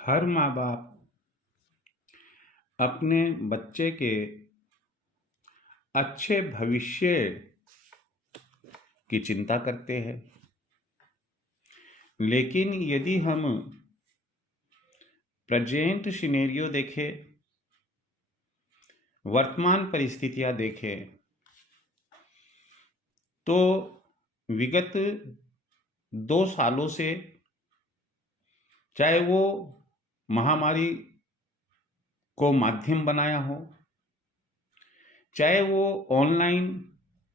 हर माँ बाप अपने बच्चे के अच्छे भविष्य की चिंता करते हैं। लेकिन यदि हम प्रेजेंट सिनेरियो देखें, वर्तमान परिस्थितियां देखें, तो विगत 2 सालों से, चाहे वो महामारी को माध्यम बनाया हो, चाहे वो ऑनलाइन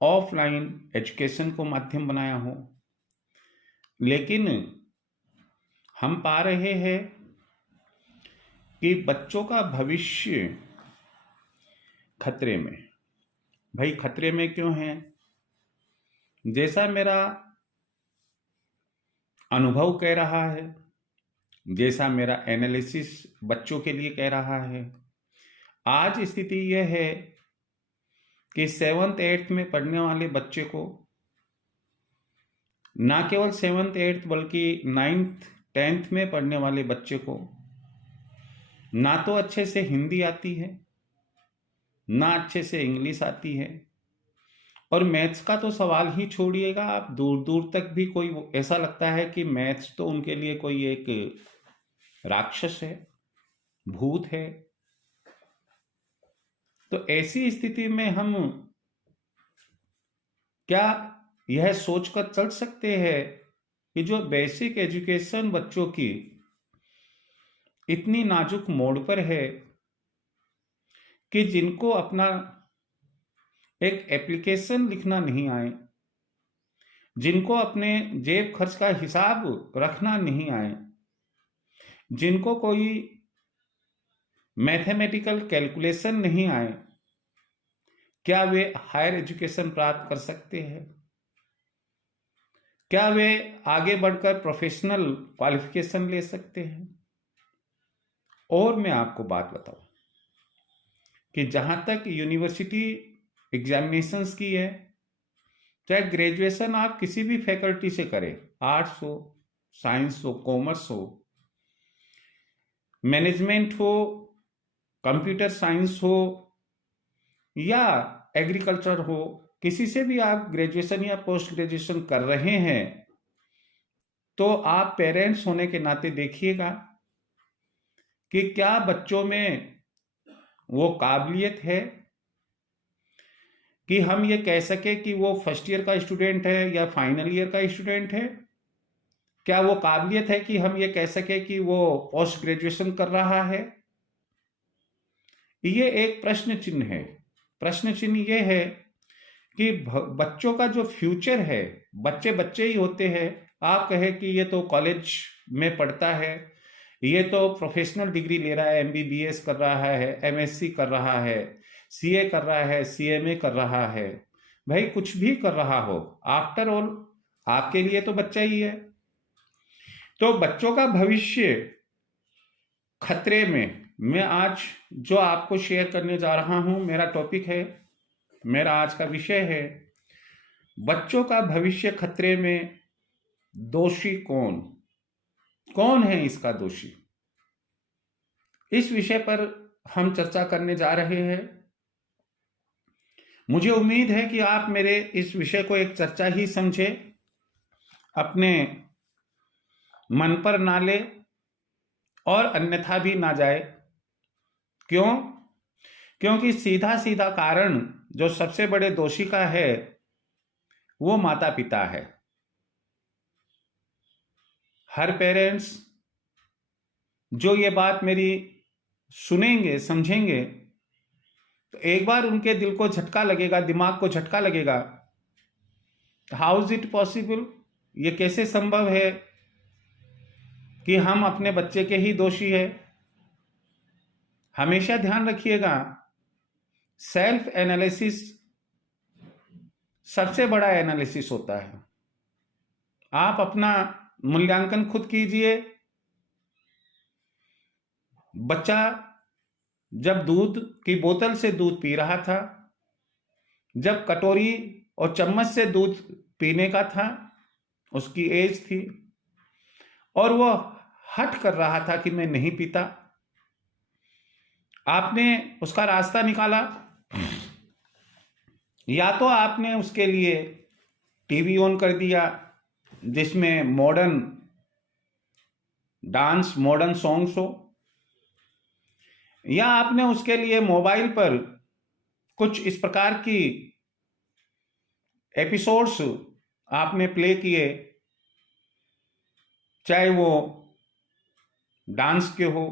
ऑफलाइन एजुकेशन को माध्यम बनाया हो, लेकिन हम पा रहे हैं कि बच्चों का भविष्य खतरे में। भाई खतरे में क्यों है? जैसा मेरा अनुभव कह रहा है, जैसा मेरा एनालिसिस बच्चों के लिए कह रहा है, आज स्थिति यह है कि 7th 8th में पढ़ने वाले बच्चे को ना केवल 7th 8th बल्कि 9th 10th में पढ़ने वाले बच्चे को ना तो अच्छे से हिंदी आती है, ना अच्छे से इंग्लिश आती है, और मैथ्स का तो सवाल ही छोड़िएगा। आप दूर दूर तक भी कोई ऐसा लगता है कि मैथ्स तो उनके लिए कोई एक राक्षस है, भूत है। तो ऐसी स्थिति में हम क्या यह सोचकर चल सकते हैं कि जो बेसिक एजुकेशन बच्चों की इतनी नाजुक मोड़ पर है कि जिनको अपना एक एप्लीकेशन लिखना नहीं आए, जिनको अपने जेब खर्च का हिसाब रखना नहीं आए, जिनको कोई मैथमेटिकल कैलकुलेशन नहीं आए, क्या वे हायर एजुकेशन प्राप्त कर सकते हैं? क्या वे आगे बढ़कर प्रोफेशनल क्वालिफिकेशन ले सकते हैं? और मैं आपको बात बताऊं कि जहां तक यूनिवर्सिटी एग्जामिनेशंस की है, चाहे ग्रेजुएशन आप किसी भी फैकल्टी से करें, आर्ट्स हो, साइंस हो, कॉमर्स हो, मैनेजमेंट हो, कंप्यूटर साइंस हो या एग्रीकल्चर हो, किसी से भी आप ग्रेजुएशन या पोस्ट ग्रेजुएशन कर रहे हैं, तो आप पेरेंट्स होने के नाते देखिएगा कि क्या बच्चों में वो काबिलियत है कि हम ये कह सके कि वो फर्स्ट ईयर का स्टूडेंट है या फाइनल ईयर का स्टूडेंट है। क्या वो काबिलियत है कि हम ये कह सके कि वो पोस्ट ग्रेजुएशन कर रहा है? ये एक प्रश्न चिन्ह है। प्रश्न चिन्ह ये है कि बच्चों का जो फ्यूचर है, बच्चे बच्चे ही होते हैं। आप कहें कि ये तो कॉलेज में पढ़ता है, ये तो प्रोफेशनल डिग्री ले रहा है, एमबीबीएस कर रहा है, एमएससी कर रहा है, सीए कर रहा है, सीएमए कर रहा है। भाई कुछ भी कर रहा हो, आफ्टर ऑल आपके लिए तो बच्चा ही है। तो बच्चों का भविष्य खतरे में। मैं आज जो आपको शेयर करने जा रहा हूं, मेरा टॉपिक है, मेरा आज का विषय है, बच्चों का भविष्य खतरे में, दोषी कौन? कौन है इसका दोषी? इस विषय पर हम चर्चा करने जा रहे हैं। मुझे उम्मीद है कि आप मेरे इस विषय को एक चर्चा ही समझे, अपने मन पर ना ले और अन्यथा भी ना जाए। क्यों? क्योंकि सीधा सीधा कारण जो सबसे बड़े दोषी का है वो माता पिता है। हर पेरेंट्स जो ये बात मेरी सुनेंगे, समझेंगे, तो एक बार उनके दिल को झटका लगेगा, दिमाग को झटका लगेगा। How is it possible? ये कैसे संभव है कि हम अपने बच्चे के ही दोषी है? हमेशा ध्यान रखिएगा, सेल्फ एनालिसिस सबसे बड़ा एनालिसिस होता है। आप अपना मूल्यांकन खुद कीजिए। बच्चा जब दूध की बोतल से दूध पी रहा था, जब कटोरी और चम्मच से दूध पीने का था, उसकी एज थी, और वो हठ कर रहा था कि मैं नहीं पीता, आपने उसका रास्ता निकाला। या तो आपने उसके लिए टीवी ऑन कर दिया जिसमें मॉडर्न डांस, मॉडर्न सॉन्ग्स हो, या आपने उसके लिए मोबाइल पर कुछ इस प्रकार की एपिसोड्स आपने प्ले किए, चाहे वो डांस के हो,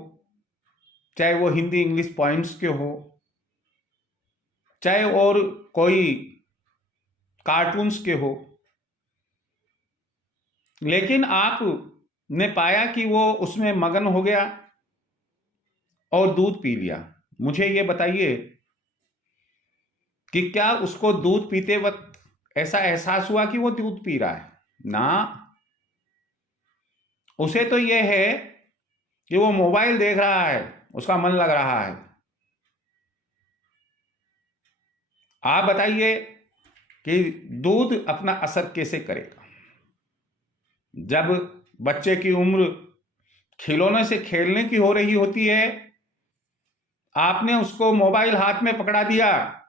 चाहे वो हिंदी इंग्लिश पॉइंट्स के हो, चाहे और कोई कार्टून्स के हो, लेकिन आपने पाया कि वो उसमें मगन हो गया और दूध पी लिया। मुझे ये बताइए कि क्या उसको दूध पीते वक्त ऐसा एहसास हुआ कि वो दूध पी रहा है? ना, उसे तो ये है कि वो मोबाइल देख रहा है, उसका मन लग रहा है। आप बताइए कि दूध अपना असर कैसे करेगा? जब बच्चे की उम्र खिलौने से खेलने की हो रही होती है, आपने उसको मोबाइल हाथ में पकड़ा दिया,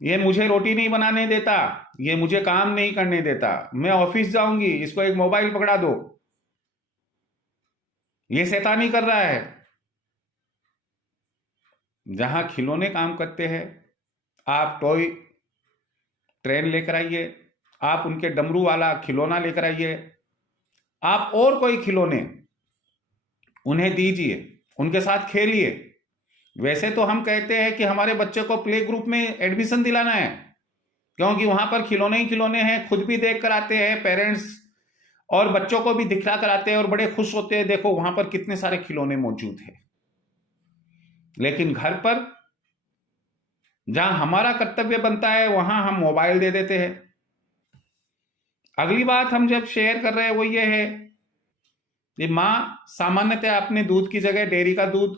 ये मुझे रोटी नहीं बनाने देता, ये मुझे काम नहीं करने देता, मैं ऑफिस जाऊंगी, इसको एक मोबाइल पकड़ा दो, ये शैतानी कर रहा है। जहां खिलौने काम करते हैं, आप टॉय ट्रेन लेकर आइए, आप उनके डमरू वाला खिलौना लेकर आइए, आप और कोई खिलौने उन्हें दीजिए, उनके साथ खेलिए। वैसे तो हम कहते हैं कि हमारे बच्चे को प्ले ग्रुप में एडमिशन दिलाना है, क्योंकि वहां पर खिलौने ही खिलौने हैं, खुद भी देख कर आते हैं पेरेंट्स, और बच्चों को भी दिखला कर आते हैं और बड़े खुश होते हैं, देखो वहां पर कितने सारे खिलौने मौजूद हैं। लेकिन घर पर जहां हमारा कर्तव्य बनता है, वहां हम मोबाइल दे देते हैं। अगली बात हम जब शेयर कर रहे हैं वो ये है कि माँ सामान्यतः अपने दूध की जगह डेयरी का दूध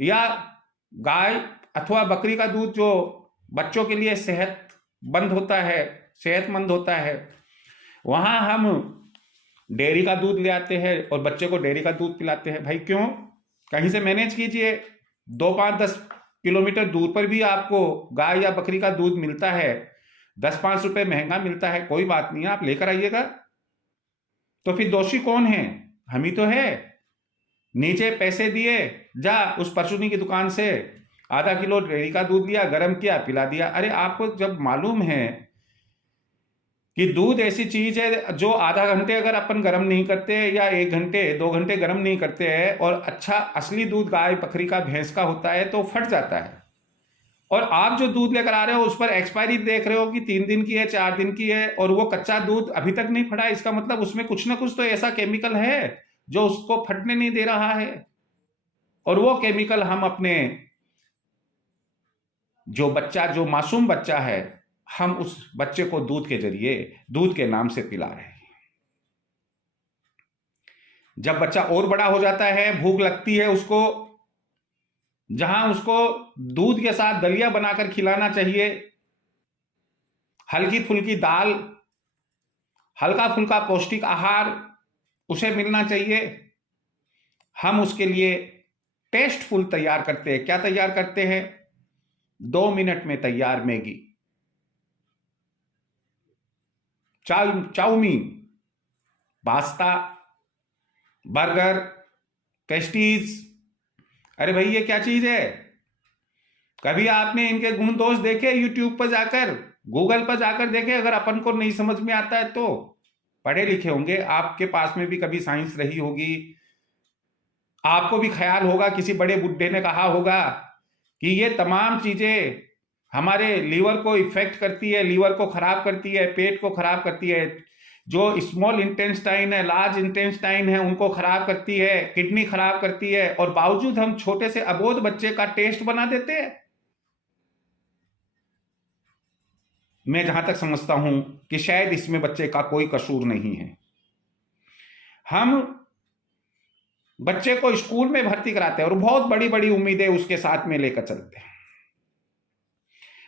या गाय अथवा बकरी का दूध, जो बच्चों के लिए सेहतमंद होता है, वहां हम डेयरी का दूध ले आते हैं और बच्चे को डेयरी का दूध पिलाते हैं। भाई क्यों? कहीं से मैनेज कीजिए, 2-5-10 किलोमीटर दूर पर भी आपको गाय या बकरी का दूध मिलता है, 10-5 रुपए महंगा मिलता है, कोई बात नहीं है, आप लेकर आइएगा। तो फिर दोषी कौन है? हम ही तो है। नीचे पैसे दिए, जा उस परचूनी की दुकान से आधा किलो डेयरी का दूध लिया, गर्म किया, पिला दिया। अरे आपको जब मालूम है कि दूध ऐसी चीज है जो आधा घंटे अगर अपन गर्म नहीं करते, या 1 घंटे 2 घंटे गर्म नहीं करते हैं, और अच्छा असली दूध गाय बकरी का भैंस का होता है, तो फट जाता है। और आप जो दूध लेकर आ रहे हो उस पर एक्सपायरी देख रहे हो कि 3 दिन की है, 4 दिन की है, और वो कच्चा दूध अभी तक नहीं फटा है, इसका मतलब उसमें कुछ ना कुछ तो ऐसा केमिकल है जो उसको फटने नहीं दे रहा है। और वो केमिकल हम अपने जो मासूम बच्चा है, हम उस बच्चे को दूध के जरिए, दूध के नाम से पिला रहे हैं। जब बच्चा और बड़ा हो जाता है, भूख लगती है उसको, जहां उसको दूध के साथ दलिया बनाकर खिलाना चाहिए, हल्की फुल्की दाल, हल्का फुल्का पौष्टिक आहार उसे मिलना चाहिए, हम उसके लिए टेस्टफुल तैयार करते हैं। क्या तैयार करते हैं? 2 मिनट में तैयार Maggi, chow mein, pasta, burger, pastries. अरे भाई ये क्या चीज है? कभी आपने इनके गुण दोष देखे? यूट्यूब पर जाकर, गूगल पर जाकर देखे? अगर अपन को नहीं समझ में आता है तो पढ़े लिखे होंगे, आपके पास में भी कभी साइंस रही होगी, आपको भी ख्याल होगा, किसी बड़े बुड्ढे ने कहा होगा कि ये तमाम चीजें हमारे लीवर को इफेक्ट करती है, लीवर को खराब करती है, पेट को खराब करती है, जो स्मॉल इंटेस्टाइन है, लार्ज इंटेस्टाइन है, उनको खराब करती है, किडनी खराब करती है, और बावजूद हम छोटे से अबोध बच्चे का टेस्ट बना देते हैं। मैं जहां तक समझता हूं कि शायद इसमें बच्चे का कोई कसूर नहीं है। हम बच्चे को स्कूल में भर्ती कराते हैं और बहुत बड़ी बड़ी उम्मीदें उसके साथ में लेकर चलते हैं।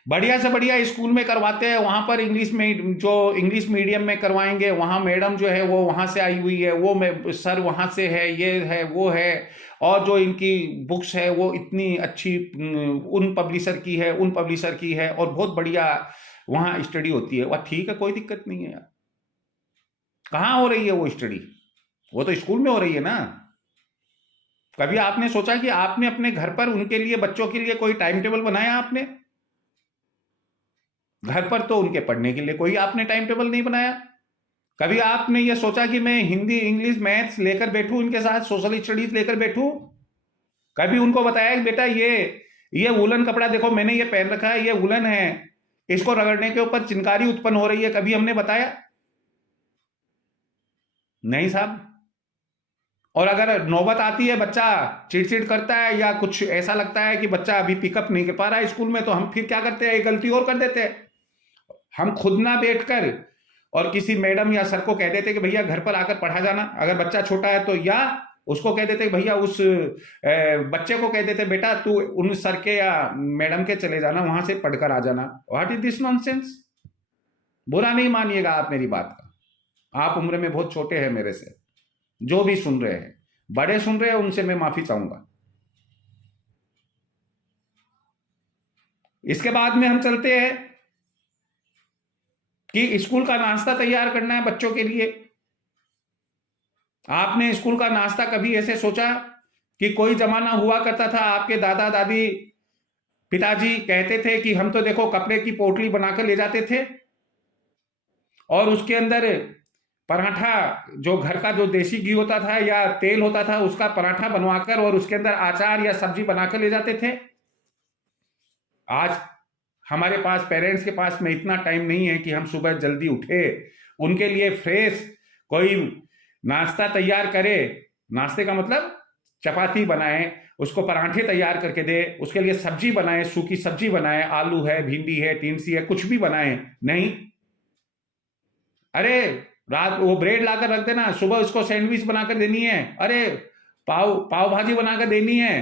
बढ़िया से बढ़िया स्कूल में करवाते हैं, वहां पर इंग्लिश में, जो इंग्लिश मीडियम में करवाएंगे, वहां मैडम जो है वो वहां से आई हुई है, वो सर वहां से है, ये है वो है, और जो इनकी बुक्स है वो इतनी अच्छी उन पब्लिशर की है, उन पब्लिशर की है, और बहुत बढ़िया वहां स्टडी होती है। वह ठीक है, कोई दिक्कत नहीं है यार। कहाँ हो रही है वो स्टडी? वो तो स्कूल में हो रही है ना। कभी आपने सोचा कि आपने अपने घर पर उनके लिए, बच्चों के लिए कोई टाइम टेबल बनाया? आपने घर पर तो उनके पढ़ने के लिए कोई आपने टाइम टेबल नहीं बनाया। कभी आपने ये सोचा कि मैं हिंदी, इंग्लिश, मैथ्स लेकर बैठूं उनके साथ, सोशल स्टडीज लेकर बैठूं? कभी उनको बताया कि बेटा ये वुलन कपड़ा देखो मैंने ये पहन रखा है, ये वुलन है, इसको रगड़ने के ऊपर चिनकारी उत्पन्न हो रही है? कभी हमने बताया? नहीं साहब। और अगर नौबत आती है, बच्चा चिड़चिड़ करता है या कुछ ऐसा लगता है कि बच्चा अभी पिकअप नहीं कर पा रहा है स्कूल में, तो हम फिर क्या करते हैं, एक गलती और कर देते हैं। हम खुद ना बैठकर और किसी मैडम या सर को कह देते कि भैया घर पर आकर पढ़ा जाना, अगर बच्चा छोटा है तो, या उसको कह देते भैया उस बच्चे को कह देते बेटा तू उन सर के या मैडम के चले जाना, वहां से पढ़कर आ जाना। What is this nonsense? बुरा नहीं मानिएगा आप मेरी बात का, आप उम्र में बहुत छोटे हैं मेरे से। जो भी सुन रहे हैं, बड़े सुन रहे हैं, उनसे मैं माफी चाहूंगा। इसके बाद में हम चलते हैं कि स्कूल का नाश्ता तैयार करना है बच्चों के लिए। आपने स्कूल का नाश्ता कभी ऐसे सोचा कि कोई जमाना हुआ करता था, आपके दादा दादी पिताजी कहते थे कि हम तो देखो कपड़े की पोटली बनाकर ले जाते थे, और उसके अंदर पराठा, जो घर का जो देसी घी होता था या तेल होता था, उसका पराठा बनवाकर और उसके अंदर अचार या सब्जी बनाकर ले जाते थे। आज हमारे पास, पेरेंट्स के पास में इतना टाइम नहीं है कि हम सुबह जल्दी उठे, उनके लिए फ्रेश कोई नाश्ता तैयार करे। नाश्ते का मतलब चपाती बनाए, उसको पराठे तैयार करके दे, उसके लिए सब्जी बनाए, सूखी सब्जी बनाए, आलू है, भिंडी है, टिंसी है, कुछ भी बनाए। नहीं, अरे रात वो ब्रेड लाकर रख देना, सुबह उसको सैंडविच बनाकर देनी है, अरे पाव भाजी बनाकर देनी है,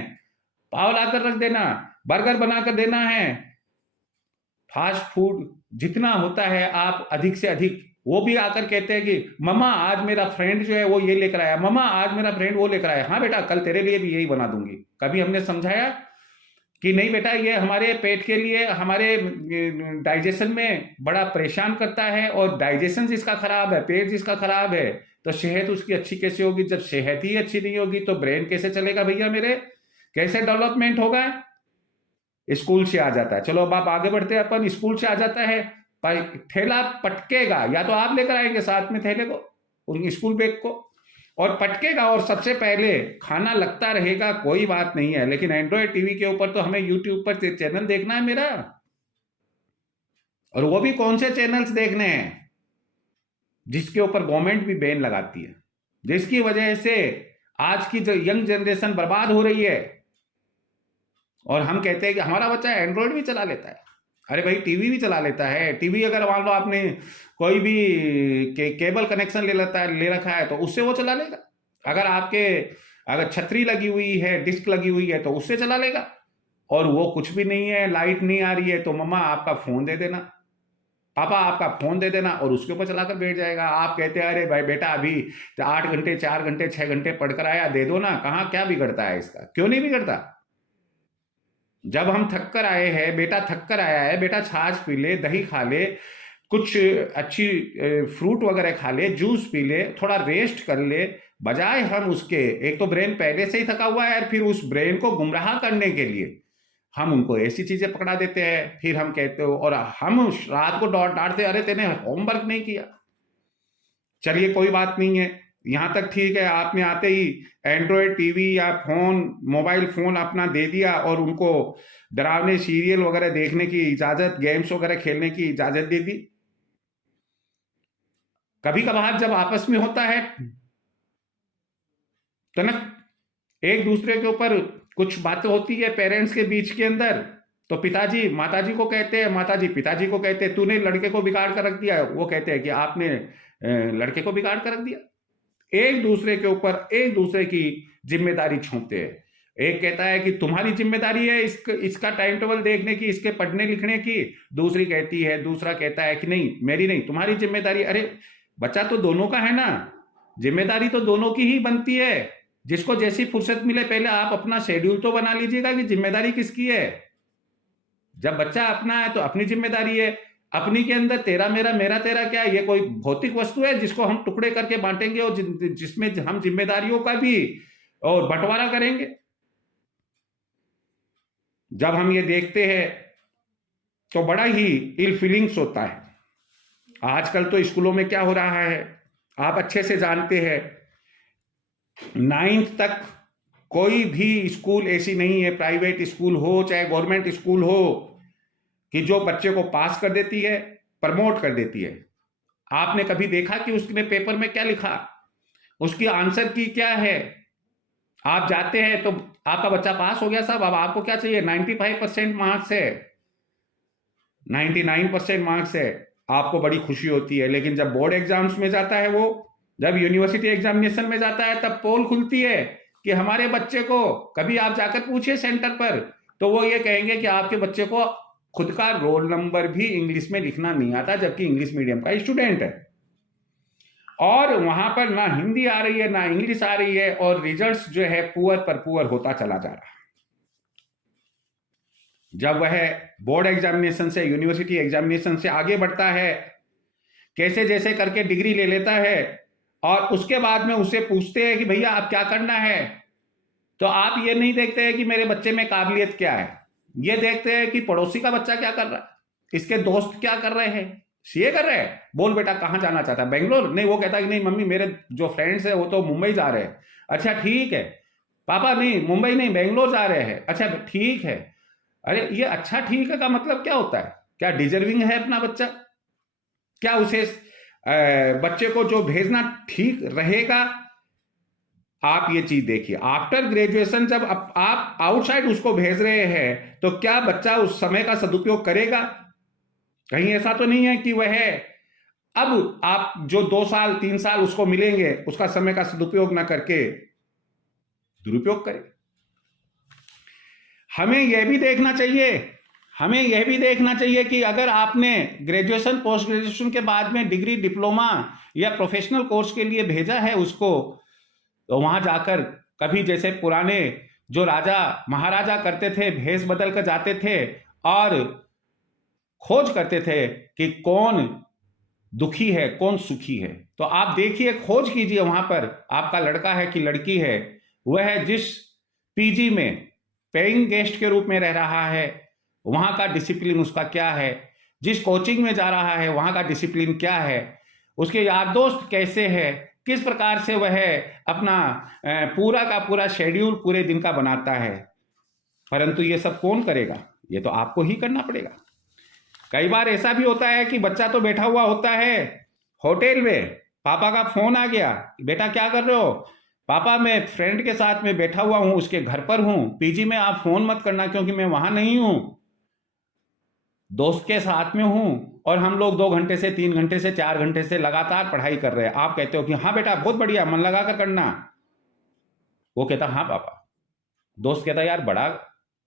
पाव लाकर रख देना, बर्गर बनाकर देना है। फास्ट फूड जितना होता है आप अधिक से अधिक, वो भी आकर कहते हैं कि मम्मा आज मेरा फ्रेंड जो है वो ये लेकर आया, मम्मा आज मेरा फ्रेंड वो लेकर आया, हाँ बेटा कल तेरे लिए भी यही बना दूंगी। कभी हमने समझाया कि नहीं बेटा ये हमारे पेट के लिए, हमारे डाइजेशन में बड़ा परेशान करता है, और डाइजेशन जिसका खराब है, पेट जिसका खराब है, तो सेहत उसकी अच्छी कैसे होगी? जब सेहत ही अच्छी नहीं होगी तो ब्रेन कैसे चलेगा भैया मेरे? कैसे डेवलपमेंट होगा? स्कूल से आ जाता है, चलो अब आप आगे बढ़ते हैं, अपन स्कूल से आ जाता है, ठेला पटकेगा, या तो आप लेकर आएंगे साथ में थैले को, उन स्कूल बैग को, और पटकेगा, और सबसे पहले खाना लगता रहेगा, कोई बात नहीं है, लेकिन एंड्रॉयड टीवी के ऊपर तो हमें यूट्यूब पर चैनल देखना है मेरा, और वो भी कौन से चैनल्स देखने हैं जिसके ऊपर गवर्नमेंट भी बैन लगाती है, जिसकी वजह से आज की जो यंग जनरेशन बर्बाद हो रही है। और हम कहते हैं कि हमारा बच्चा एंड्रॉयड भी चला लेता है। अरे भाई टीवी भी चला लेता है। टीवी अगर मान लो आपने कोई भी केबल कनेक्शन ले रखा है तो उससे वो चला लेगा। अगर छतरी लगी हुई है, डिस्क लगी हुई है, तो उससे चला लेगा। और वो कुछ भी नहीं है, लाइट नहीं आ रही है, तो मम्मा आपका फोन दे देना, पापा आपका फोन दे देना, और उसके ऊपर चलाकर बैठ जाएगा। आप कहते हैं अरे भाई बेटा अभी 8 घंटे 4 घंटे 6 घंटे पढ़कर आया, दे दो ना। कहाँ, क्या बिगड़ता है इसका? क्यों नहीं बिगड़ता? जब हम थक कर आए हैं, बेटा थक कर आया है, बेटा छाछ पी ले, दही खा ले, कुछ अच्छी फ्रूट वगैरह खा ले, जूस पी ले, थोड़ा रेस्ट कर ले, बजाय हम उसके, एक तो ब्रेन पहले से ही थका हुआ है, फिर उस ब्रेन को गुमराह करने के लिए हम उनको ऐसी चीजें पकड़ा देते हैं। फिर हम कहते हो, और हम रात को डांटते, अरे तेने होमवर्क नहीं किया। चलिए कोई बात नहीं है, यहां तक ठीक है, आपने आते ही एंड्रॉयड टीवी या फोन, मोबाइल फोन अपना दे दिया और उनको डरावने सीरियल वगैरह देखने की इजाजत, गेम्स वगैरह खेलने की इजाजत दे दी। कभी कभार जब आपस में होता है तो ना, एक दूसरे के ऊपर कुछ बातें होती है पेरेंट्स के बीच के अंदर, तो पिताजी माताजी को कहते हैं, माताजी पिताजी को कहते हैं तूने लड़के को बिगाड़ कर रख दिया। वो कहते हैं कि आपने लड़के को बिगाड़ कर रख दिया। एक दूसरे के ऊपर एक दूसरे की जिम्मेदारी छोड़ते हैं। एक कहता है कि तुम्हारी जिम्मेदारी है इसका टाइम टेबल देखने की, इसके पढ़ने लिखने की। दूसरा कहता है कि नहीं, मेरी नहीं, तुम्हारी जिम्मेदारी। अरे बच्चा तो दोनों का है ना, जिम्मेदारी तो दोनों की ही बनती है। जिसको जैसी फुर्सत मिले, पहले आप अपना शेड्यूल तो बना लीजिएगा कि जिम्मेदारी किसकी है। जब बच्चा अपना है तो अपनी जिम्मेदारी है। अपनी के अंदर तेरा मेरा, मेरा तेरा क्या, ये कोई भौतिक वस्तु है जिसको हम टुकड़े करके बांटेंगे और जिसमें हम जिम्मेदारियों का भी और बंटवारा करेंगे। जब हम ये देखते हैं तो बड़ा ही इल फीलिंग्स होता है। आजकल तो स्कूलों में क्या हो रहा है आप अच्छे से जानते हैं। 9th तक कोई भी स्कूल ऐसी नहीं है, प्राइवेट स्कूल हो चाहे गवर्नमेंट स्कूल हो, कि जो बच्चे को पास कर देती है, प्रमोट कर देती है। आपने कभी देखा कि उसने पेपर में क्या लिखा, उसकी आंसर की क्या है? आप जाते हैं तो आपका बच्चा पास हो गया साहब, अब आपको क्या चाहिए? 95% मार्क्स है, 99% मार्क्स है, आपको बड़ी खुशी होती है। लेकिन जब बोर्ड एग्जाम्स में जाता है, वो जब यूनिवर्सिटी एग्जामिनेशन में जाता है, तब पोल खुलती है कि हमारे बच्चे को, कभी आप जाकर पूछिए सेंटर पर, तो वो ये कहेंगे कि आपके बच्चे को खुद का रोल नंबर भी इंग्लिश में लिखना नहीं आता, जबकि इंग्लिश मीडियम का स्टूडेंट है। और वहां पर ना हिंदी आ रही है ना इंग्लिश आ रही है, और रिजल्ट्स जो है पुअर पर पुअर होता चला जा रहा है। जब वह बोर्ड एग्जामिनेशन से, यूनिवर्सिटी एग्जामिनेशन से आगे बढ़ता है, कैसे जैसे करके डिग्री ले लेता है, और उसके बाद में उसे पूछते हैं कि भैया आप क्या करना है, तो आप ये नहीं देखते हैं कि मेरे बच्चे में काबिलियत क्या है, ये देखते हैं कि पड़ोसी का बच्चा क्या कर रहा है, इसके दोस्त क्या कर रहे हैं, सीए कर रहे हैं, बोल बेटा कहाँ जाना चाहता है, बेंगलोर? नहीं, वो कहता है कि नहीं मम्मी, मेरे जो फ्रेंड्स है वो तो मुंबई जा रहे हैं। अच्छा ठीक है पापा, नहीं मुंबई नहीं, बेंगलोर जा रहे हैं। अच्छा ठीक है। अरे ये अच्छा ठीक है का मतलब क्या होता है? क्या डिजर्विंग है अपना बच्चा? क्या उसे बच्चे को जो भेजना ठीक रहेगा? आप ये चीज देखिए, आफ्टर ग्रेजुएशन जब आप आउटसाइड उसको भेज रहे हैं, तो क्या बच्चा उस समय का सदुपयोग करेगा? कहीं ऐसा तो नहीं है कि वह अब आप जो 2 साल 3 साल उसको मिलेंगे, उसका समय का सदुपयोग ना करके दुरुपयोग करे। हमें यह भी देखना चाहिए कि अगर आपने ग्रेजुएशन पोस्ट ग्रेजुएशन के बाद में डिग्री, डिप्लोमा या प्रोफेशनल कोर्स के लिए भेजा है उसको, तो वहां जाकर कभी जैसे पुराने जो राजा महाराजा करते थे, भेष बदल कर जाते थे और खोज करते थे कि कौन दुखी है कौन सुखी है। तो आप देखिए, खोज कीजिए वहां पर, आपका लड़का है कि लड़की है, वह जिस पीजी में पेइंग गेस्ट के रूप में रह रहा है, वहां का डिसिप्लिन उसका क्या है, जिस कोचिंग में जा रहा है वहां का डिसिप्लिन क्या है, उसके यार दोस्त कैसे है, किस प्रकार से वह अपना पूरा का पूरा शेड्यूल पूरे दिन का बनाता है। परंतु ये सब कौन करेगा? ये तो आपको ही करना पड़ेगा। कई बार ऐसा भी होता है कि बच्चा तो बैठा हुआ होता है होटल में, पापा का फोन आ गया, बेटा क्या कर रहे हो? पापा मैं फ्रेंड के साथ में बैठा हुआ हूं, उसके घर पर हूं, पीजी में आप फोन मत करना क्योंकि मैं वहां नहीं हूं, दोस्त के साथ में हूं, और हम लोग 2 घंटे से 3 घंटे से 4 घंटे से लगातार पढ़ाई कर रहे हैं। आप कहते हो कि हाँ बेटा बहुत बढ़िया, मन लगा कर करना। वो कहता हाँ पापा। दोस्त कहता यार बड़ा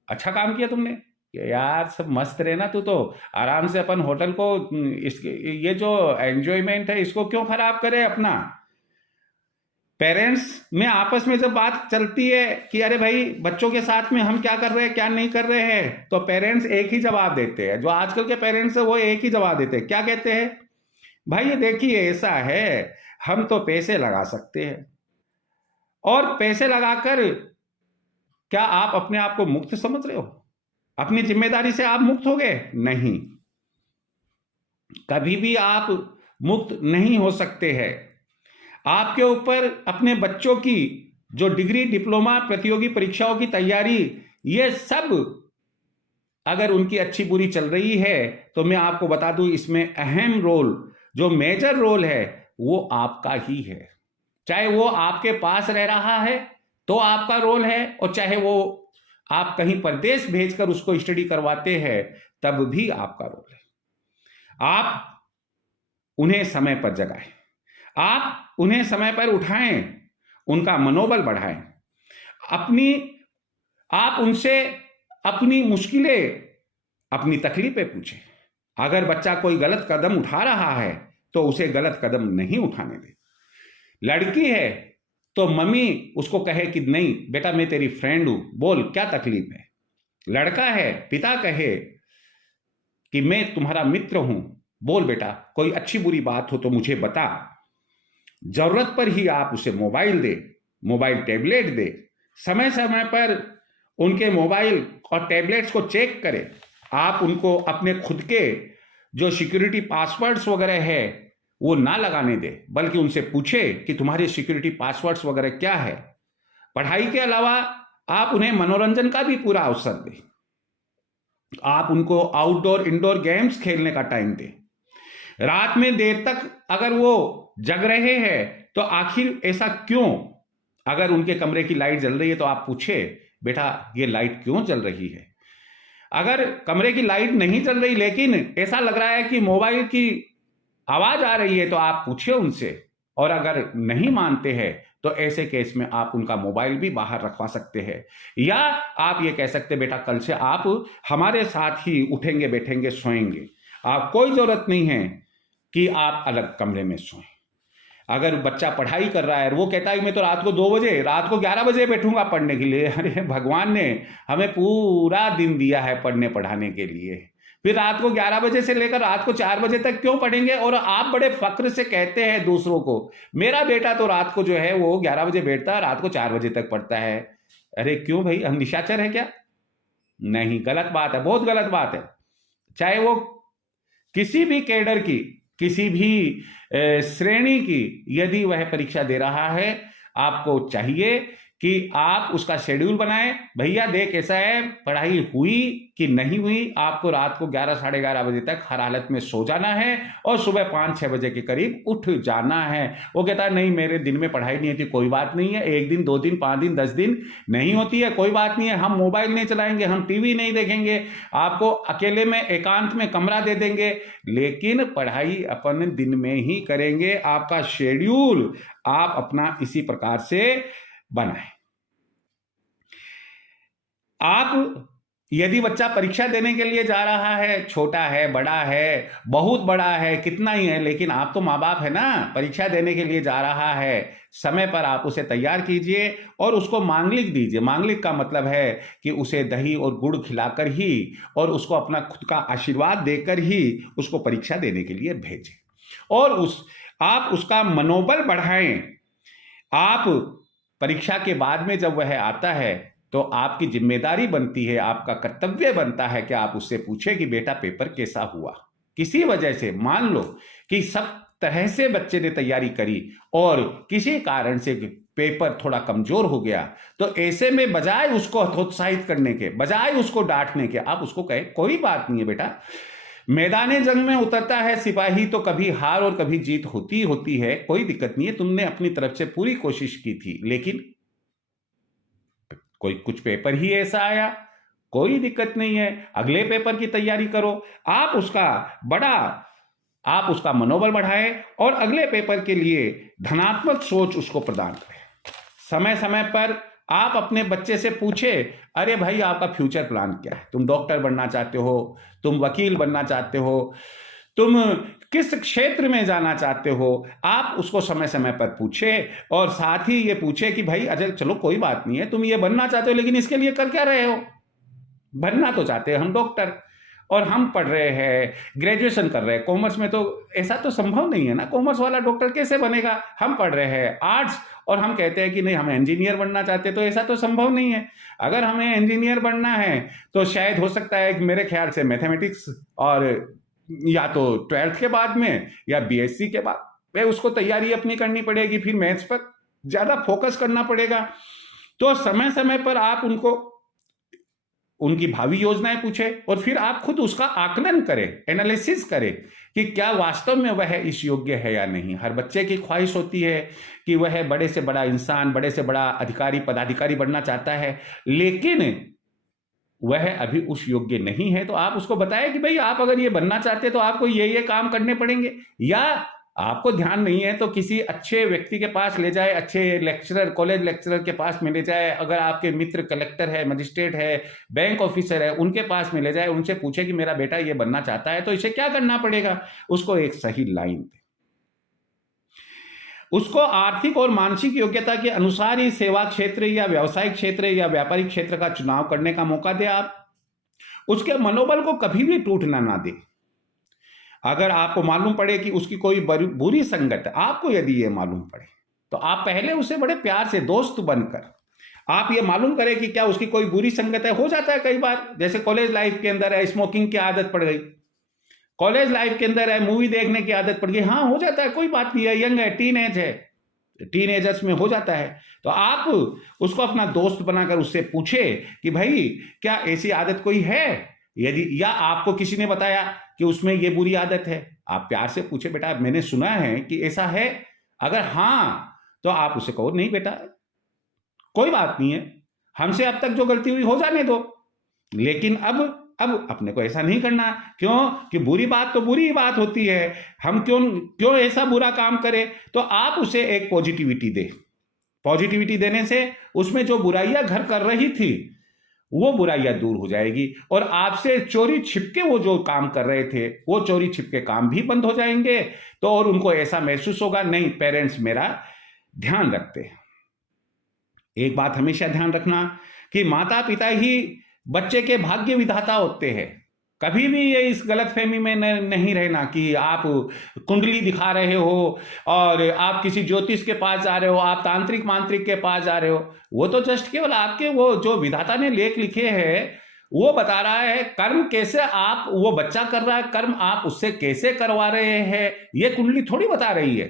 अच्छा काम किया तुमने, यार सब मस्त रहना, तू तो आराम से अपन होटल को, ये जो एंजॉयमेंट है इसको क्यों खराब करे अपना। पेरेंट्स में आपस में जब बात चलती है कि अरे भाई बच्चों के साथ में हम क्या कर रहे हैं क्या नहीं कर रहे हैं, तो पेरेंट्स एक ही जवाब देते हैं। जो आजकल के पेरेंट्स है वो एक ही जवाब देते हैं। क्या कहते हैं? भाई ये देखिए ऐसा है, हम तो पैसे लगा सकते हैं, और पैसे लगाकर क्या आप अपने आप को मुक्त समझ रहे हो? अपनी जिम्मेदारी से आप मुक्त हो गए? नहीं, कभी भी आप मुक्त नहीं हो सकते हैं। आपके ऊपर अपने बच्चों की जो डिग्री, डिप्लोमा, प्रतियोगी परीक्षाओं की तैयारी, ये सब अगर उनकी अच्छी बुरी चल रही है, तो मैं आपको बता दूं इसमें अहम रोल, जो मेजर रोल है वो आपका ही है। चाहे वो आपके पास रह रहा है तो आपका रोल है, और चाहे वो आप कहीं परदेश भेजकर उसको स्टडी करवाते हैं तब भी आपका रोल है। आप उन्हें समय पर जगाएं, आप उन्हें समय पर उठाएं, उनका मनोबल बढ़ाएं, अपनी आप उनसे अपनी मुश्किलें, अपनी तकलीफें पूछें। अगर बच्चा कोई गलत कदम उठा रहा है तो उसे गलत कदम नहीं उठाने दें। लड़की है तो मम्मी उसको कहे कि नहीं बेटा मैं तेरी फ्रेंड हूं, बोल क्या तकलीफ है। लड़का है, पिता कहे कि मैं तुम्हारा मित्र हूं, बोल बेटा कोई अच्छी बुरी बात हो तो मुझे बता। जरूरत पर ही आप उसे मोबाइल दे, मोबाइल टैबलेट दे। समय समय पर उनके मोबाइल और टैबलेट्स को चेक करें। आप उनको अपने खुद के जो सिक्योरिटी पासवर्ड्स वगैरह है वो ना लगाने दे, बल्कि उनसे पूछे कि तुम्हारे सिक्योरिटी पासवर्ड्स वगैरह क्या है। पढ़ाई के अलावा आप उन्हें मनोरंजन का भी पूरा अवसर दें। आप उनको आउटडोर इंडोर गेम्स खेलने का टाइम दें। रात में देर तक अगर वो जग रहे हैं तो आखिर ऐसा क्यों। अगर उनके कमरे की लाइट जल रही है तो आप पूछे बेटा ये लाइट क्यों जल रही है। अगर कमरे की लाइट नहीं जल रही लेकिन ऐसा लग रहा है कि मोबाइल की आवाज आ रही है तो आप पूछिए उनसे। और अगर नहीं मानते हैं तो ऐसे केस में आप उनका मोबाइल भी बाहर रखवा सकते हैं, या आप ये कह सकते बेटा कल से आप हमारे साथ ही उठेंगे बैठेंगे सोएंगे। आप कोई जरूरत नहीं है कि आप अलग कमरे में सोएं। अगर बच्चा पढ़ाई कर रहा है और वो कहता है मैं तो रात को 2 बजे, रात को 11 बजे बैठूंगा पढ़ने के लिए, अरे भगवान ने हमें पूरा दिन दिया है पढ़ने पढ़ाने के लिए, फिर रात को 11 बजे से लेकर रात को 4 बजे तक क्यों पढ़ेंगे। और आप बड़े फक्र से कहते हैं दूसरों को मेरा बेटा तो रात को जो है वो 11 बजे बैठता है, रात को 4 बजे तक पढ़ता है। अरे क्यों भाई, हम निशाचर है क्या? नहीं, गलत बात है, बहुत गलत बात है। चाहे वो किसी भी कैडर की, किसी भी श्रेणी की यदि वह परीक्षा दे रहा है, आपको चाहिए कि आप उसका शेड्यूल बनाएं। भैया देख ऐसा है, पढ़ाई हुई कि नहीं हुई, आपको रात को 11 साढ़े 11 बजे तक हर हालत में सो जाना है और सुबह 5-6 बजे के करीब उठ जाना है। वो कहता है नहीं मेरे दिन में पढ़ाई नहीं होती, कोई बात नहीं है, 1 दिन 2 दिन 5 दिन 10 दिन नहीं होती है, कोई बात नहीं है, हम मोबाइल नहीं चलाएंगे, हम टीवी नहीं देखेंगे, आपको अकेले में एकांत में कमरा दे देंगे, लेकिन पढ़ाई अपन दिन में ही करेंगे। आपका शेड्यूल आप अपना इसी प्रकार से बनाएं। आप यदि बच्चा परीक्षा देने के लिए जा रहा है, छोटा है बड़ा है बहुत बड़ा है कितना ही है, लेकिन आप तो माँ बाप है ना, परीक्षा देने के लिए जा रहा है, समय पर आप उसे तैयार कीजिए और उसको मांगलिक दीजिए। मांगलिक का मतलब है कि उसे दही और गुड़ खिलाकर ही और उसको अपना खुद का आशीर्वाद देकर ही उसको परीक्षा देने के लिए भेजें और आप उसका मनोबल बढ़ाएं। आप परीक्षा के बाद में जब वह आता है तो आपकी जिम्मेदारी बनती है, आपका कर्तव्य बनता है कि आप उससे पूछें कि बेटा पेपर कैसा हुआ। किसी वजह से मान लो कि सब तरह से बच्चे ने तैयारी करी और किसी कारण से पेपर थोड़ा कमजोर हो गया, तो ऐसे में बजाय उसको हतोत्साहित करने के, बजाय उसको डांटने के, आप उसको कहे कोई बात नहीं है बेटा, मैदाने जंग में उतरता है सिपाही तो कभी हार और कभी जीत होती है, कोई दिक्कत नहीं है, तुमने अपनी तरफ से पूरी कोशिश की थी, लेकिन कोई कुछ पेपर ही ऐसा आया, कोई दिक्कत नहीं है, अगले पेपर की तैयारी करो। आप उसका मनोबल बढ़ाएं और अगले पेपर के लिए धनात्मक सोच उसको प्रदान करें। समय समय पर आप अपने बच्चे से पूछे अरे भाई आपका फ्यूचर प्लान क्या है, तुम डॉक्टर बनना चाहते हो, तुम वकील बनना चाहते हो, तुम किस क्षेत्र में जाना चाहते हो। आप उसको समय समय पर पूछे और साथ ही ये पूछे कि भाई अजय चलो कोई बात नहीं है, तुम ये बनना चाहते हो लेकिन इसके लिए कर क्या रहे हो। बनना तो चाहते हैं हम डॉक्टर और हम पढ़ रहे हैं, ग्रेजुएशन कर रहे हैं, कॉमर्स में तो ऐसा तो संभव नहीं है ना, कॉमर्स वाला डॉक्टर कैसे बनेगा। हम पढ़ रहे हैं आर्ट्स और हम कहते हैं कि नहीं हमें इंजीनियर बनना चाहते हैं, तो ऐसा तो संभव नहीं है। अगर हमें इंजीनियर बनना है तो शायद हो सकता है कि मेरे ख्याल से मैथमेटिक्स और या तो 12th के बाद में या बीएससी के बाद में उसको तैयारी अपनी करनी पड़ेगी, फिर मैथ्स पर ज्यादा फोकस करना पड़ेगा। तो समय समय पर आप उनकी भावी योजनाएं पूछें और फिर आप खुद उसका आकलन करें, एनालिसिस करें कि क्या वास्तव में वह इस योग्य है या नहीं। हर बच्चे की ख्वाहिश होती है कि वह बड़े से बड़ा इंसान, बड़े से बड़ा अधिकारी पदाधिकारी बनना चाहता है, लेकिन वह अभी उस योग्य नहीं है। तो आप उसको बताएं कि भाई आप अगर ये बनना चाहते हैं तो आपको ये काम करने पड़ेंगे, या आपको ध्यान नहीं है तो किसी अच्छे व्यक्ति के पास ले जाए, अच्छे लेक्चरर, कॉलेज लेक्चरर के पास में ले जाए। अगर आपके मित्र कलेक्टर है, मजिस्ट्रेट है, बैंक ऑफिसर है, उनके पास में ले जाए, उनसे पूछे कि मेरा बेटा ये बनना चाहता है तो इसे क्या करना पड़ेगा। उसको एक सही लाइन दे, उसको आर्थिक और मानसिक योग्यता के अनुसार ही सेवा क्षेत्र या व्यवसायिक क्षेत्र या व्यापारिक क्षेत्र का चुनाव करने का मौका दे। आप उसके मनोबल को कभी भी टूटना ना दे। अगर आपको मालूम पड़े कि उसकी कोई बुरी संगत, आपको यदि ये मालूम पड़े तो आप पहले उसे बड़े प्यार से दोस्त बनकर आप ये मालूम करें कि क्या उसकी कोई बुरी संगत है। हो जाता है कई बार, जैसे कॉलेज लाइफ के अंदर है, स्मोकिंग की आदत पड़ गई, कॉलेज लाइफ के अंदर है, मूवी देखने की आदत पड़ गई। हाँ, हो जाता है, कोई बात नहीं है, यंग है, टीनेज है, टीनेजर्स में हो जाता है। तो आप उसको अपना दोस्त बनाकर उससे पूछे कि भाई क्या ऐसी आदत कोई है, यदि या आपको किसी ने बताया कि उसमें ये बुरी आदत है, आप प्यार से पूछे बेटा मैंने सुना है कि ऐसा है। अगर हाँ तो आप उसे कहो नहीं बेटा कोई बात नहीं है, हमसे अब तक जो गलती हुई हो जाने दो, लेकिन अब अपने को ऐसा नहीं करना। क्यों कि बुरी बात तो बुरी बात होती है, हम क्यों ऐसा बुरा काम करें। तो आप उसे एक पॉजिटिविटी दे। पॉजिटिविटी देने से उसमें जो बुराइयां घर कर रही थी वो बुराइयां दूर हो जाएगी, और आपसे चोरी छिपके वो जो काम कर रहे थे वो चोरी छिपके काम भी बंद हो जाएंगे। तो और उनको ऐसा महसूस होगा नहीं, पेरेंट्स मेरा ध्यान रखते हैं। एक बात हमेशा ध्यान रखना कि माता पिता ही बच्चे के भाग्य विधाता होते हैं। कभी भी ये इस गलतफहमी में नहीं रहना कि आप कुंडली दिखा रहे हो और आप किसी ज्योतिष के पास जा रहे हो, आप तांत्रिक मांत्रिक के पास जा रहे हो। वो तो जस्ट केवल आपके वो जो विधाता ने लेख लिखे हैं वो बता रहा है कर्म कैसे आप वो बच्चा कर रहा है, कर्म आप उससे कैसे करवा रहे हैं, ये कुंडली थोड़ी बता रही है।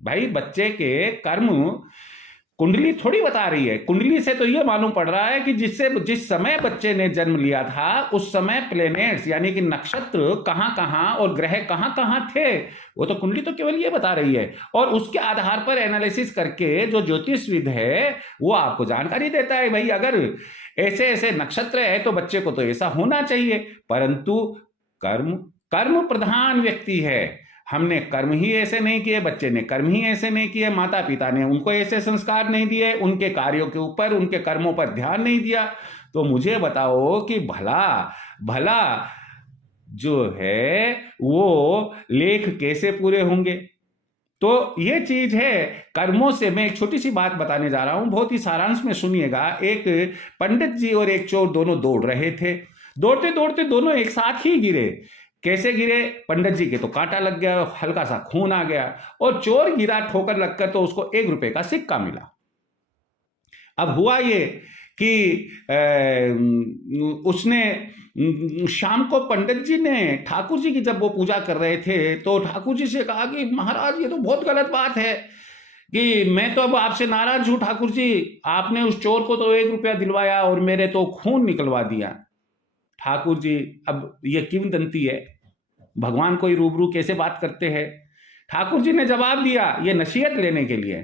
भाई बच्चे के कर्म कुंडली थोड़ी बता रही है। कुंडली से तो यह मालूम पड़ रहा है कि जिस समय बच्चे ने जन्म लिया था उस समय प्लेनेट्स यानी कि नक्षत्र कहां कहां और ग्रह कहां कहां थे। वो तो कुंडली तो केवल ये बता रही है, और उसके आधार पर एनालिसिस करके जो ज्योतिषविद है वो आपको जानकारी देता है भाई अगर ऐसे ऐसे नक्षत्र है तो बच्चे को तो ऐसा होना चाहिए। परंतु कर्म प्रधान व्यक्ति है, हमने कर्म ही ऐसे नहीं किए, बच्चे ने कर्म ही ऐसे नहीं किए, माता पिता ने उनको ऐसे संस्कार नहीं दिए, उनके कार्यों के ऊपर उनके कर्मों पर ध्यान नहीं दिया। तो मुझे बताओ कि भला जो है वो लेख कैसे पूरे होंगे। तो ये चीज है कर्मों से। मैं एक छोटी सी बात बताने जा रहा हूं, बहुत ही सारांश में सुनिएगा। एक पंडित जी और एक चोर दोनों दौड़ रहे थे, दौड़ते दौड़ते दोनों एक साथ ही गिरे। कैसे गिरे? पंडित जी के तो कांटा लग गया, हल्का सा खून आ गया, और चोर गिरा ठोकर लगकर तो उसको 1 रुपए का सिक्का मिला। अब हुआ ये कि उसने शाम को पंडित जी ने ठाकुर जी की जब वो पूजा कर रहे थे तो ठाकुर जी से कहा कि महाराज ये तो बहुत गलत बात है कि मैं तो अब आपसे नाराज हूं ठाकुर जी, आपने उस चोर को तो 1 रुपया दिलवाया और मेरे तो खून निकलवा दिया। ठाकुर जी, अब ये किंवदंती है, भगवान कोई रूबरू कैसे बात करते हैं। ठाकुर जी ने जवाब दिया, ये नसीहत लेने के लिए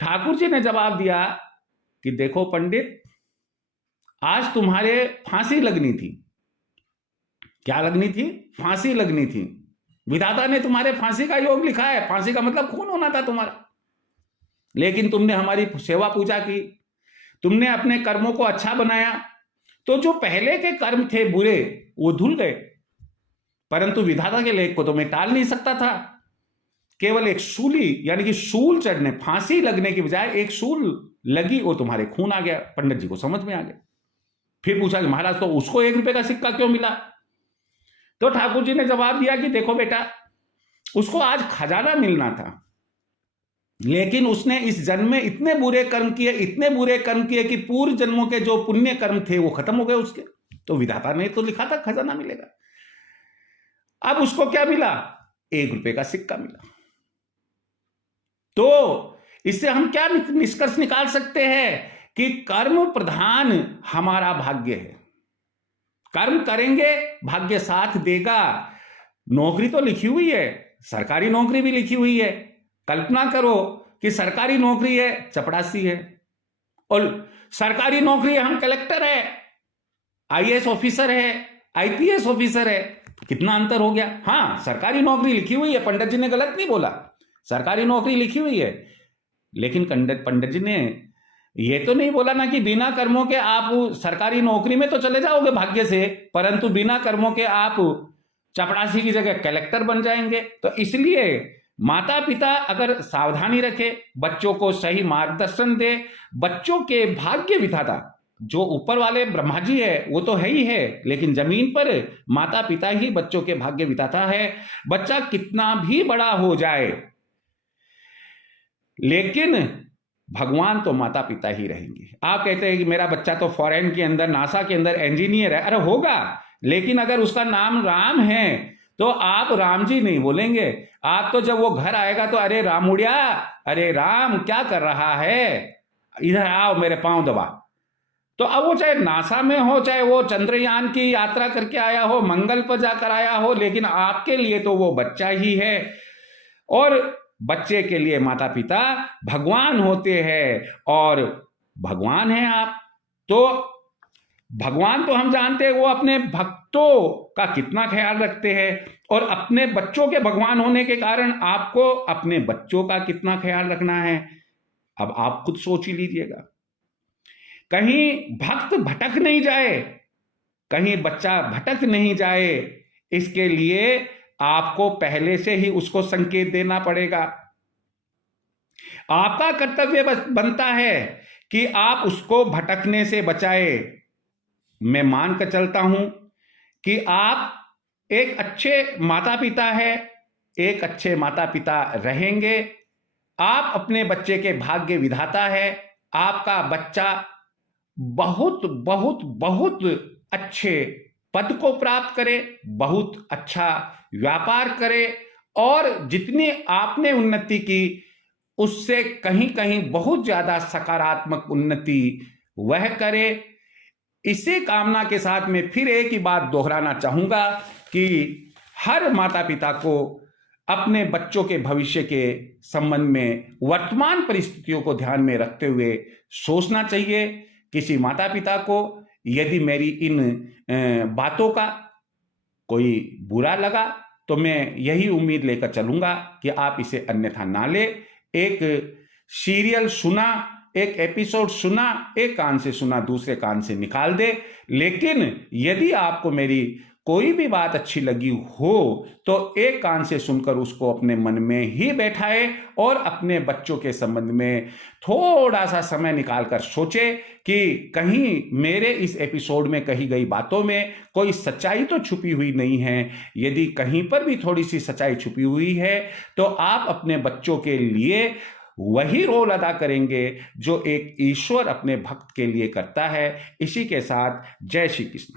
ठाकुर जी ने जवाब दिया कि देखो पंडित, आज तुम्हारे फांसी लगनी थी। क्या लगनी थी? फांसी लगनी थी। विधाता ने तुम्हारे फांसी का योग लिखा है, फांसी का मतलब खून होना था तुम्हारा, लेकिन तुमने हमारी सेवा पूजा की, तुमने अपने कर्मों को अच्छा बनाया, तो जो पहले के कर्म थे बुरे वो धुल गए। परंतु विधाता के लेख को तो मैं टाल नहीं सकता था। केवल एक सूली यानी कि सूल चढ़ने, फांसी लगने की बजाय एक सूल लगी और तुम्हारे खून आ गया। पंडित जी को समझ में आ गया। फिर पूछा कि महाराज तो उसको 1 रुपए का सिक्का क्यों मिला? तो ठाकुर जी ने जवाब दिया कि देखो बेटा, उसको आज खजाना मिलना था, लेकिन उसने इस जन्म में इतने बुरे कर्म किए कि पूर्व जन्मों के जो पुण्य कर्म थे वो खत्म हो गए उसके। तो विधाता ने तो लिखा था खजाना मिलेगा। अब उसको क्या मिला? 1 रुपए का सिक्का मिला। तो इससे हम क्या निष्कर्ष निकाल सकते हैं कि कर्म प्रधान हमारा भाग्य है। कर्म करेंगे, भाग्य साथ देगा। नौकरी तो लिखी हुई है, सरकारी नौकरी भी लिखी हुई है। कल्पना करो कि सरकारी नौकरी है, चपरासी है, और सरकारी नौकरी है, हम कलेक्टर है, आईएएस ऑफिसर है, आईपीएस ऑफिसर है। कितना अंतर हो गया। हाँ, सरकारी नौकरी लिखी हुई है, पंडित जी ने गलत नहीं बोला, सरकारी नौकरी लिखी हुई है, लेकिन पंडित जी ने ये तो नहीं बोला ना कि बिना कर्मों के आप सरकारी नौकरी में तो चले जाओगे भाग्य से, परंतु बिना कर्मों के आप चपरासी की जगह कलेक्टर बन जाएंगे। तो इसलिए माता पिता अगर सावधानी रखे, बच्चों को सही मार्गदर्शन दे, बच्चों के भाग्य विधाता जो ऊपर वाले ब्रह्मा जी है वो तो है ही है, लेकिन जमीन पर माता पिता ही बच्चों के भाग्य विधाता है। बच्चा कितना भी बड़ा हो जाए, लेकिन भगवान तो माता पिता ही रहेंगे। आप कहते हैं कि मेरा बच्चा तो फॉरेन के अंदर, नासा के अंदर इंजीनियर है, अरे होगा, लेकिन अगर उसका नाम राम है तो आप राम जी नहीं बोलेंगे। आप तो जब वो घर आएगा तो अरे रामुड़िया, अरे राम क्या कर रहा है, इधर आओ मेरे पांव दबा। तो अब वो चाहे नासा में हो, चाहे वो चंद्रयान की यात्रा करके आया हो, मंगल पर जाकर आया हो, लेकिन आपके लिए तो वो बच्चा ही है। और बच्चे के लिए माता पिता भगवान होते हैं, और भगवान हैं आप। तो भगवान तो हम जानते हैं वो अपने भक्तों का कितना ख्याल रखते हैं, और अपने बच्चों के भगवान होने के कारण आपको अपने बच्चों का कितना ख्याल रखना है। अब आप खुद सोच ही लीजिएगा, कहीं भक्त भटक नहीं जाए, कहीं बच्चा भटक नहीं जाए, इसके लिए आपको पहले से ही उसको संकेत देना पड़ेगा। आपका कर्तव्य बनता है कि आप उसको भटकने से बचाए। मैं मान कर चलता हूं कि आप एक अच्छे माता पिता है, एक अच्छे माता पिता रहेंगे। आप अपने बच्चे के भाग्य विधाता है। आपका बच्चा बहुत बहुत बहुत अच्छे पद को प्राप्त करे, बहुत अच्छा व्यापार करे, और जितनी आपने उन्नति की उससे कहीं कहीं बहुत ज्यादा सकारात्मक उन्नति वह करे। इसी कामना के साथ में फिर एक ही बात दोहराना चाहूंगा कि हर माता पिता को अपने बच्चों के भविष्य के संबंध में वर्तमान परिस्थितियों को ध्यान में रखते हुए सोचना चाहिए। किसी माता पिता को यदि मेरी इन बातों का कोई बुरा लगा तो मैं यही उम्मीद लेकर चलूंगा कि आप इसे अन्यथा ना ले। एक सीरियल सुना, एक एपिसोड सुना, एक कान से सुना दूसरे कान से निकाल दे। लेकिन यदि आपको मेरी कोई भी बात अच्छी लगी हो तो एक कान से सुनकर उसको अपने मन में ही बैठाए, और अपने बच्चों के संबंध में थोड़ा सा समय निकालकर सोचे कि कहीं मेरे इस एपिसोड में कही गई बातों में कोई सच्चाई तो छुपी हुई नहीं है। यदि कहीं पर भी थोड़ी सी सच्चाई छुपी हुई है तो आप अपने बच्चों के लिए वही रोल अदा करेंगे जो एक ईश्वर अपने भक्त के लिए करता है। इसी के साथ जय श्री कृष्ण।